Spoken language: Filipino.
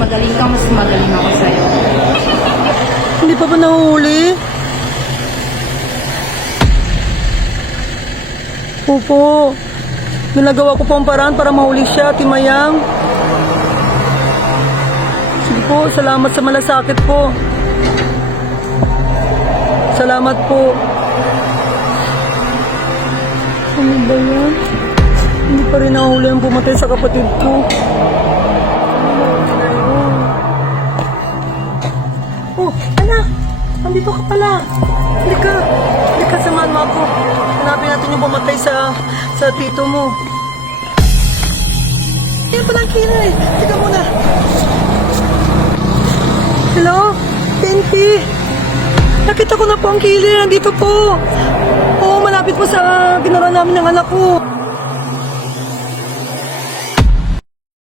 magaling ka, mas magaling ako sa'yo. Hindi pa ba nahuli? Opo. Ginagawa ko po ang paraan para mahuli siya, Timayang. Sige po, salamat sa malasakit po. Salamat po. Ano ba yan? Hindi pa rin nahuli ang pumatay sa kapatid ko. Oh, anak! Nandito ka pala. Halika. Halika, samahan mo ako. Hanapin natin yung pumatay sa tito mo. Ayan pala ang killer eh. Tika muna. Hello? PNP? Nakita ko na po ang killer. Nandito po. Oo, malapit po sa ginawa namin ng anak ko.